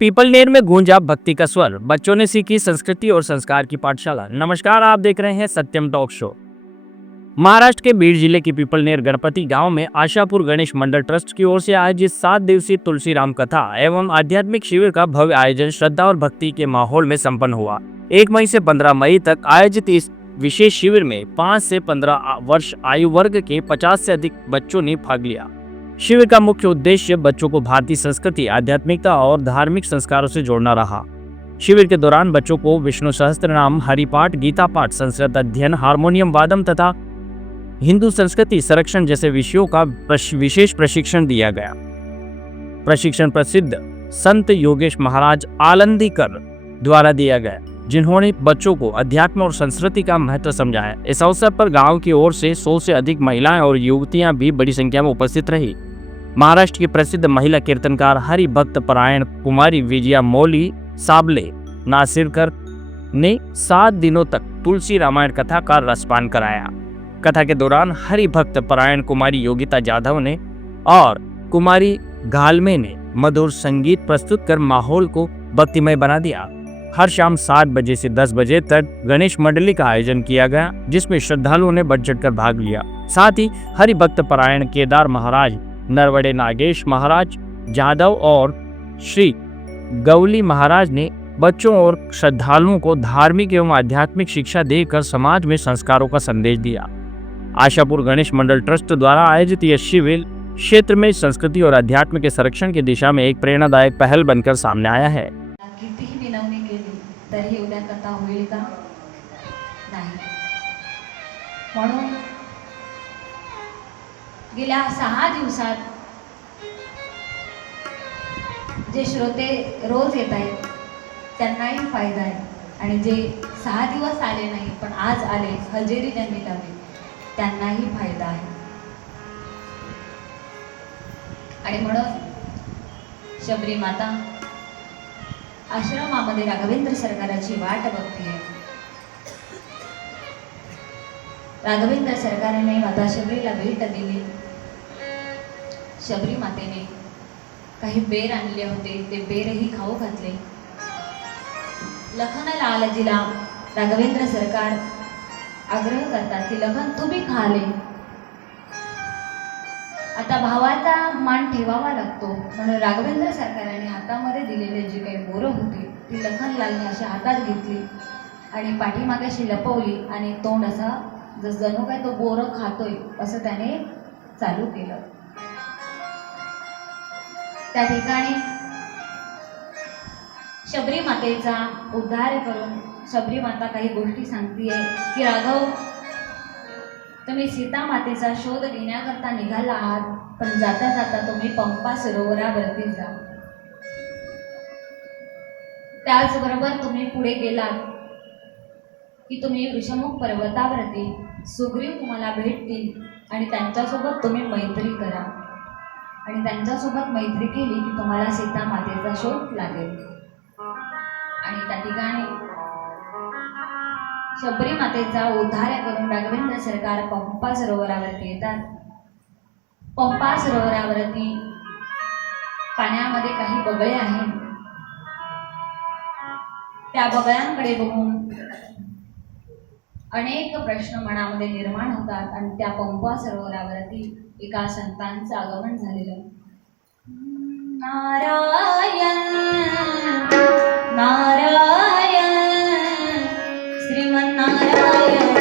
पीपलनेर में गूंजा भक्ति का स्वर, बच्चों ने सीखी संस्कृति और संस्कार की पाठशाला। नमस्कार, आप देख रहे हैं सत्यम टॉक शो। महाराष्ट्र के बीड जिले की पीपलनेर गणपति गांव में आशापुर गणेश मंडल ट्रस्ट की ओर से आयोजित 7 दिवसीय तुलसी राम कथा एवं आध्यात्मिक शिविर का भव्य आयोजन श्रद्धा और भक्ति के माहौल में संपन्न हुआ। 1 मई से 15 मई तक आयोजित इस विशेष शिविर में 5 से 15 वर्ष आयु वर्ग के 50 से अधिक बच्चों ने भाग लिया। शिविर का मुख्य उद्देश्य बच्चों को भारतीय संस्कृति, आध्यात्मिकता और धार्मिक संस्कारों से जोड़ना रहा। शिविर के दौरान बच्चों को विष्णु सहस्त्रनाम, हरिपाठ, गीता पाठ, संस्कृत अध्ययन, हारमोनियम वादन तथा हिंदू संस्कृति संरक्षण जैसे विषयों का विशेष प्रशिक्षण दिया गया। प्रशिक्षण प्रसिद्ध संत योगेश महाराज आलंदीकर द्वारा दिया गया, जिन्होंने बच्चों को अध्यात्म और संस्कृति का महत्व समझाया। इस अवसर पर गांव की ओर से 100 से अधिक महिलाएं और युवतियां भी बड़ी संख्या में उपस्थित रही। महाराष्ट्र की प्रसिद्ध महिला कीर्तनकार हरि भक्त परायण कुमारी विजया मौली साबले नासिरकर ने 7 दिनों तक तुलसी रामायण कथा का रसपान कराया। कथा के दौरान हरि भक्त परायण कुमारी योगिता जाधव ने और कुमारी घालमे ने मधुर संगीत प्रस्तुत कर माहौल को भक्तिमय बना दिया। हर शाम 7 बजे से 10 बजे तक गणेश मंडली का आयोजन किया गया, जिसमें श्रद्धालुओं ने बढ़ चढ़कर भाग लिया। साथ ही हरि भक्त परायण केदार महाराज, नरवड़े नागेश महाराज जादव और श्री गौली महाराज ने बच्चों और श्रद्धालुओं को धार्मिक एवं आध्यात्मिक शिक्षा देकर समाज में संस्कारों का संदेश दिया। आशापुर गणेश मंडल ट्रस्ट द्वारा आयोजित यह शिविर क्षेत्र में संस्कृति और अध्यात्म के संरक्षण की दिशा में एक प्रेरणादायक पहल बनकर सामने आया है। कितीही विनवणी केली तरी उद्या कथा होईल का? नाही। म्हणून गेल्या 6 दिवसात जे श्रोते रोज येत आहेत त्यांनाही फायदा आहे, आणि जे 6 दिवस आले नाही पण आज आले, हजेरी त्यांनी लावली, त्यांनाही फायदा आहे। आणि म्हणून शबरी माता आश्रमामध्ये राघवेंद्र सरकाराची वाट बघतीये। राघवेंद्र सरकाराने माता शबरीला भेट दिली। शबरी मातेने काही बेर आणले होते, ते बेरही खाऊ घातले। लखनलालजीला राघवेंद्र सरकार आग्रह करतात की लखन तुम्ही खाले। आता भावाचा मान ठेवावा लागतो, म्हणून राघवेंद्र सरकाराने हातामध्ये दिलेले जे काही बोरं होती ती लखनलालने अशी हातात घेतली आणि पाठीमागे अशी लपवली आणि तोंड असा जणू काय तो बोरं खातोय असं त्याने चालू केलं। त्या ठिकाणी शबरी मातेचा उद्धार करून शबरी माता काही गोष्टी सांगतीये की राघव, तुम्ही सीता मातेचा शोध घेण्याकरता निघाला आहात, पण जाता जाता तुम्ही पंपा सरोवरावरती जा। त्याचबरोबर तुम्ही पुढे गेलात की तुम्ही विषमुख पर्वतावरती सुग्रीव तुम्हाला भेटतील आणि त्यांच्यासोबत तुम्ही मैत्री करा, आणि त्यांच्यासोबत मैत्री केली की तुम्हाला सीता मातेचा शोध लागेल। आणि त्या ठिकाणी शबरी मातेचा उद्धार करून राघवेंद्र सरकार पंपा सरोवरावरती येतात। पंपा सरोवरावरती पाण्यामध्ये काही बगळे आहेत। त्या बगळ्यांकडे बघून अनेक प्रश्न मनामध्ये निर्माण होतात, आणि त्या पंपा सरोवरावरती एका संतांचं आगमन झालेलं। नारायण नारायण श्रीमन्नारायण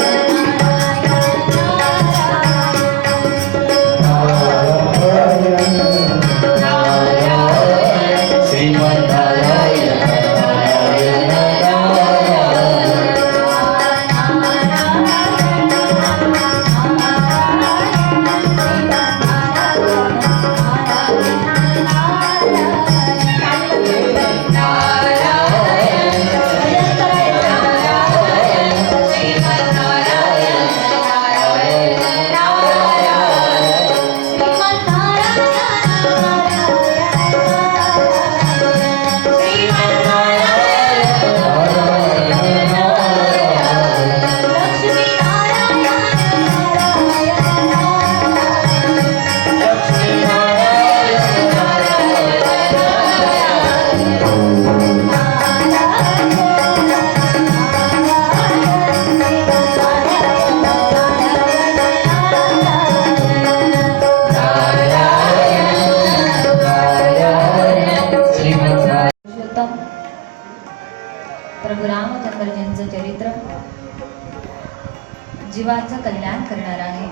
जीवाचं कल्याण करणार आहे.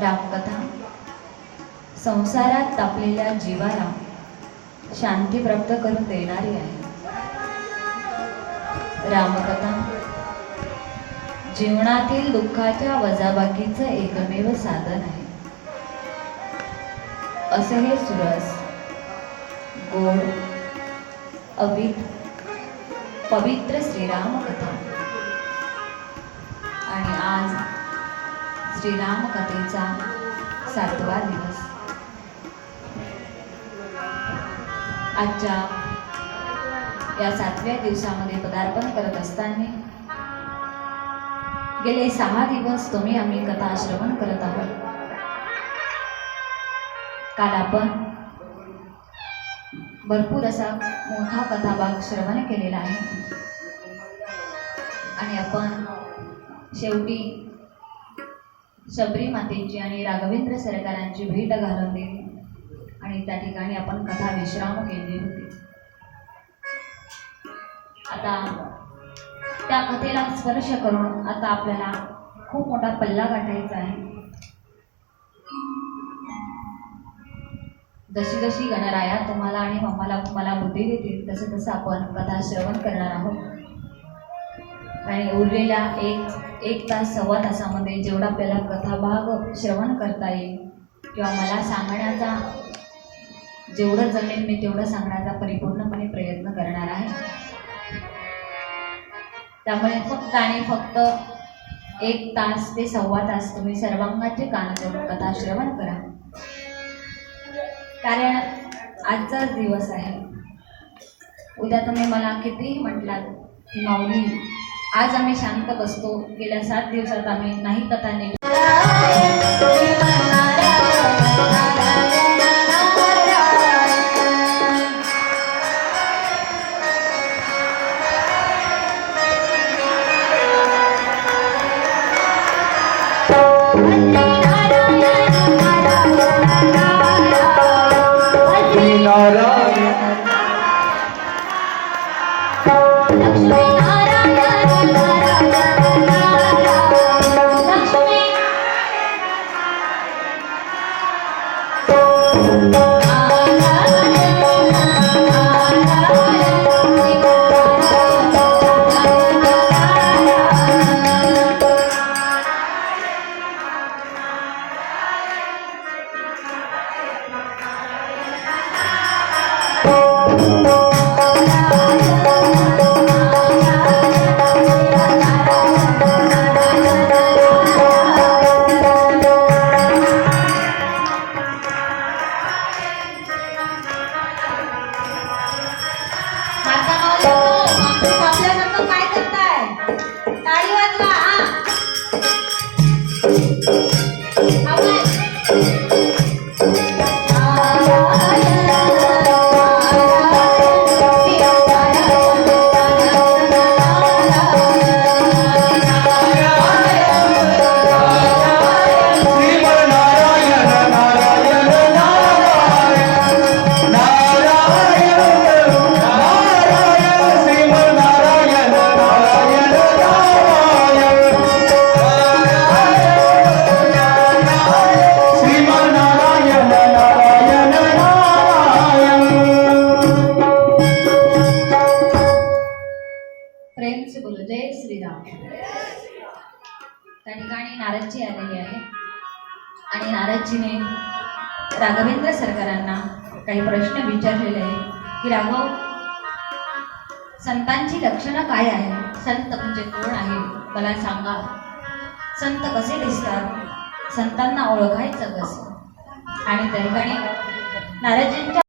रामकथा संसारात तापलेल्या जीवाला शांती प्राप्त करून देणारी आहे. रामकथा जीवनातील दुःखाच्या वजाबाकीचं एकमेव साधन आहे. असे हे सुरस गोड अवित पवित्र श्रीराम कथा. आणि आज श्रीराम कथेचा 7वा दिवस. आजच्या या 7व्या दिवसामध्ये पदार्पण करत असताना गेले 6 दिवस आम्ही कथा श्रवण करत आहोत. काल आपण भरपूर असा मोठा कथाभाग श्रवण केलेला आहे आणि आपण शेवटी शबरी मातेची आणि राघवेंद्र सरकारांची भेट घालून दिली आणि त्या ठिकाणी आपण कथा विश्राम केली होती. आता त्या कथेला स्पर्श करून आता आपल्याला खूप मोठा पल्ला गाठायचा आहे. जशी जशी गणराया तुम्हाला आणि मला बुद्धी देतील तसं तसं आपण कथा श्रवण करणार आहोत. आणि उरलेल्या एक तास 1.25 तासामध्ये जेवढा आपल्याला कथाभाग श्रवण करता येईल किंवा मला सांगण्याचा जेवढं जमेल मी तेवढं सांगण्याचा परिपूर्णपणे प्रयत्न करणार आहे. त्यामुळे फक्त आणि फक्त 1 तास ते 1.25 तास तुम्ही सर्वांगाचे कान करून कथा श्रवण करा. कारण आजचाच दिवस आहे. उद्या तुम्ही मला कितीही म्हटलात की माऊली आज आम्ही शांत बसतो, गेल्या 7 दिवसात आम्ही नाही कथा नीट नारदजी आलेले आहे आणि नारदजीने राघवेंद्र सरकारांना काही प्रश्न विचारलेले आहे की राघव, संतांची लक्षणं काय आहे? संत म्हणजे कोण आहे मला सांगा. संत कसे दिसतात? संतांना ओळखायचं कसं? आणि त्या ठिकाणी नारदजींच्या